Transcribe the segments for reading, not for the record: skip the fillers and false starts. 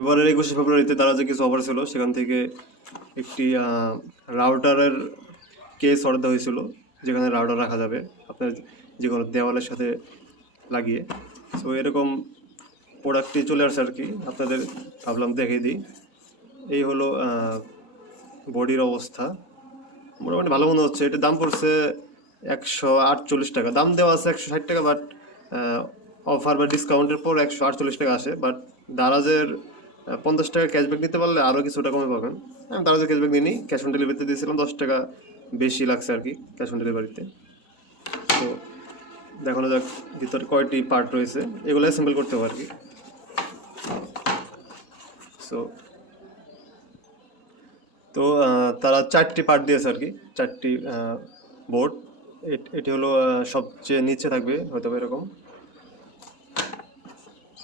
এবারের 21শে ফেব্রুয়ারিতে তারা যে কিছু অফার ছিল সেখান থেকে একটি রাউটারের কেস অর্ডার দেওয়া হয়েছিল, যেখানে রাউটার রাখা যাবে আপনার যে কোনো দেওয়ালের সাথে লাগিয়ে। সো এরকম প্রোডাক্টটি চলে আসছে আর কি, আপনাদের ভাবলাম দেখিয়ে দিই। এই হলো বডির অবস্থা, মোটামুটি ভালো মনে হচ্ছে। এটার দাম পড়ছে 148 টাকা, দাম দেওয়া আছে 160 টাকা, বাট অফার বা ডিসকাউন্টের পর 148 টাকা আসে। বাট দারাজের 50 টাকা ক্যাশব্যাক নিতে পারলে আরও কিছুটা কমে পাবেন। আমি দারাজের ক্যাশব্যাক নিই, ক্যাশ অন ডেলিভারিতে দিয়েছিলাম, 10 টাকা বেশি লাগছে আর কি ক্যাশ অন ডেলিভারিতে। তো দেখানো যাক ভিতরে কয়টি পার্ট রয়েছে, এগুলো অ্যাসেম্বল করতে হবে আর কি। সো তো তারা 4টি পার্ট দিয়েছে আর কি, 4টি বোর্ড। এটি হলো সবচেয়ে নিচে থাকবে হয়তো এরকম,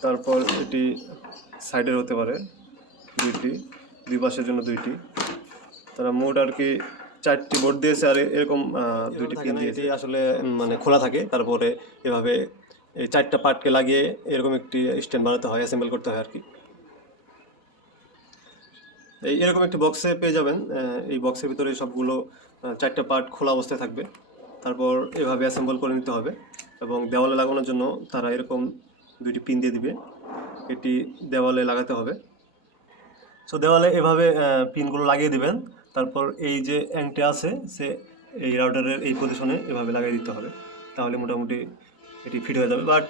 তারপর এটি সাইডের হতে পারে দুইটি, দুই পাশের জন্য দুইটি। তারা মোট আর কি 4টি বোর্ড দিয়েছে, আর এরকম দুইটি পিন দিয়েছে। আসলে মানে খোলা থাকে, তারপরে এভাবে এই 4টা পার্টকে লাগিয়ে এরকম একটি স্ট্যান্ড বানাতে হয়, অ্যাসেম্বল করতে হয় আর কি। এরকম একটি বক্সে পেয়ে যাবেন। এই বক্সের ভিতরে সবগুলো 4টা পার্ট খোলা অবস্থায় থাকবে। তারপর এভাবে অ্যাসেম্বল করে নিতে হবে, এবং দেওয়ালে লাগানোর জন্য তারা এরকম দুইটি পিন দিয়ে দিবে, এটি দেওয়ালে লাগাতে হবে। সো দেওয়ালে এভাবে পিনগুলো লাগিয়ে দিবেন। তারপর এই যে অ্যাংটি আছে সে এই রাউটারের এই পজিশনে এভাবে লাগিয়ে দিতে হবে, তাহলে মোটামুটি এটি ফিট হয়ে যাবে। বাট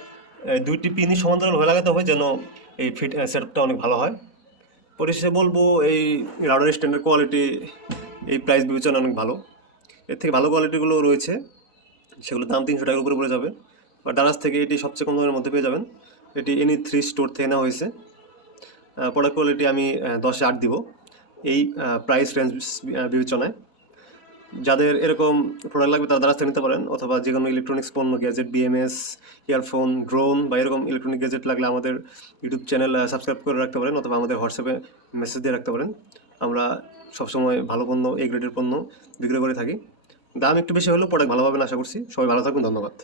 দুইটি পিনই সমান্তরালভাবে লাগাতে হবে যেন এই ফিট সেটআপটা অনেক ভালো হয়। পরিশেষে বলবো এই রাউটার স্ট্যান্ডের কোয়ালিটি এই প্রাইস বিবেচনা অনেক ভালো। এর থেকে ভালো কোয়ালিটিগুলো রয়েছে, সেগুলো দাম 300 টাকার উপরে পড়ে যাবে। বা দারাজ থেকে এটি সবচেয়ে কম দামের মধ্যে পেয়ে যাবেন। এটি এনি3 স্টোর থেকে নেওয়া হয়েছে। প্রোডাক্ট কোয়ালিটি আমি 10-এ 8 দিব এই প্রাইস রেঞ্জ বিবেচনায়। যাদের এরকম প্রোডাক্ট লাগবে তারা দারাজ থেকে নিতে পারেন, অথবা যে কোনো ইলেকট্রনিক্স পণ্য, গ্যাজেট, বিএমএস, ইয়ারফোন, ড্রোন বা এরকম ইলেকট্রনিক গ্যাজেট লাগলে আমাদের ইউটিউব চ্যানেল সাবস্ক্রাইব করে রাখতে পারেন, অথবা আমাদের হোয়াটসঅ্যাপে মেসেজ দিয়ে রাখতে পারেন। আমরা সবসময় ভালো পণ্য, এই গ্রেডের পণ্য বিক্রি করে থাকি। দাম একটু বেশি হলেও প্রোডাক্ট ভালো পাবেন আশা করছি। সবাই ভালো থাকুন, ধন্যবাদ।